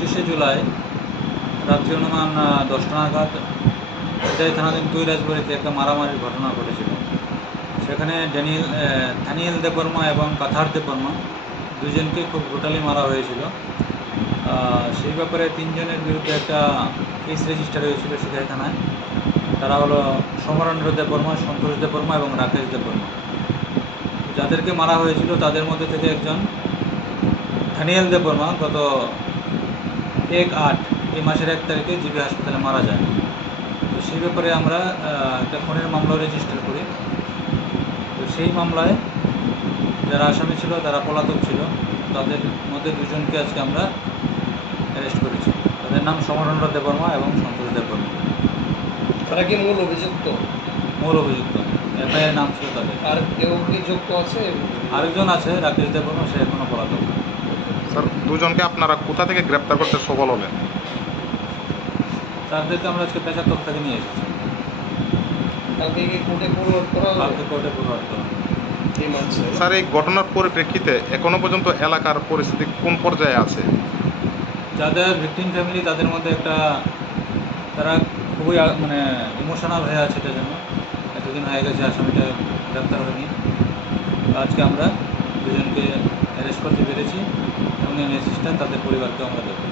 25শে জুলাই রাত্রি অনুমান 10টা নাগাদ এটাই থানাধীন কৈলাসবাড়িতে একটা মারামারির ঘটনা ঘটেছিল। সেখানে ধানিয়েল দেববর্মা এবং কাথার দেববর্মা দুজনকে খুব ব্রুটালি মারা হয়েছিল। সেই ব্যাপারে 3 জনের বিরুদ্ধে একটা কেস রেজিস্টার হয়েছিল সিকাই থানায়। তারা হলো সমরেন্দ্র দেববর্মা, সন্তোষ দেববর্মা এবং রাকেশ দেববর্মা। যাদেরকে মারা হয়েছিল তাদের মধ্যে থেকে একজন ধানিয়েল দেববর্মা গত 1/8 এই মাসের 1 তারিখে জিবি হাসপাতালে মারা যায়। তো সেই ব্যাপারে আমরা একটা খুনের মামলা রেজিস্টার করি। তো সেই মামলায় যারা আসামি ছিল তারা পলাতক ছিল। তাদের মধ্যে 2 জনকে আজকে আমরা অ্যারেস্ট করেছি। তাদের নাম সমরেন্দ্র দেববর্মা এবং সন্তোষ দেববর্মা। তারা কি মূল অভিযুক্ত? মূল অভিযুক্ত, এফআইআর নাম ছিল তাদের। আর কেউ কি যুক্ত আছে? আরেকজন আছে রাকেশ দেববর্মা, সে এখনও পলাতক। স্যার, 2 জনকে আপনারা কোথা থেকে গ্রেপ্তার করতে সফল হলেন? তাদেরকে আমরা আজকে 75 থেকে নিয়ে এসেছি। কালকে কি কোর্টে ফরওয়ার্ড করা হবে? কালকে কোর্টে ফরওয়ার্ড করা হবে। এই মানছে স্যার, এই ঘটনার পরিপ্রেক্ষিতে এখনো পর্যন্ত এলাকার পরিস্থিতি কোন পর্যায়ে আছে? যাদের ভিকটিম ফ্যামিলি তাদের মধ্যে একটা তারা খুবই ইমোশনাল হয়ে আছে। এটা জন্য এতদিন হয়ে গেছে আসামিটা গ্রেপ্তার হয়নি। আজকে আমরা 2 জনকে অ্যারেস্ট করতে পেরেছি এবং এই মেসেজটা তাদের পরিবারকে আমরা দেবো।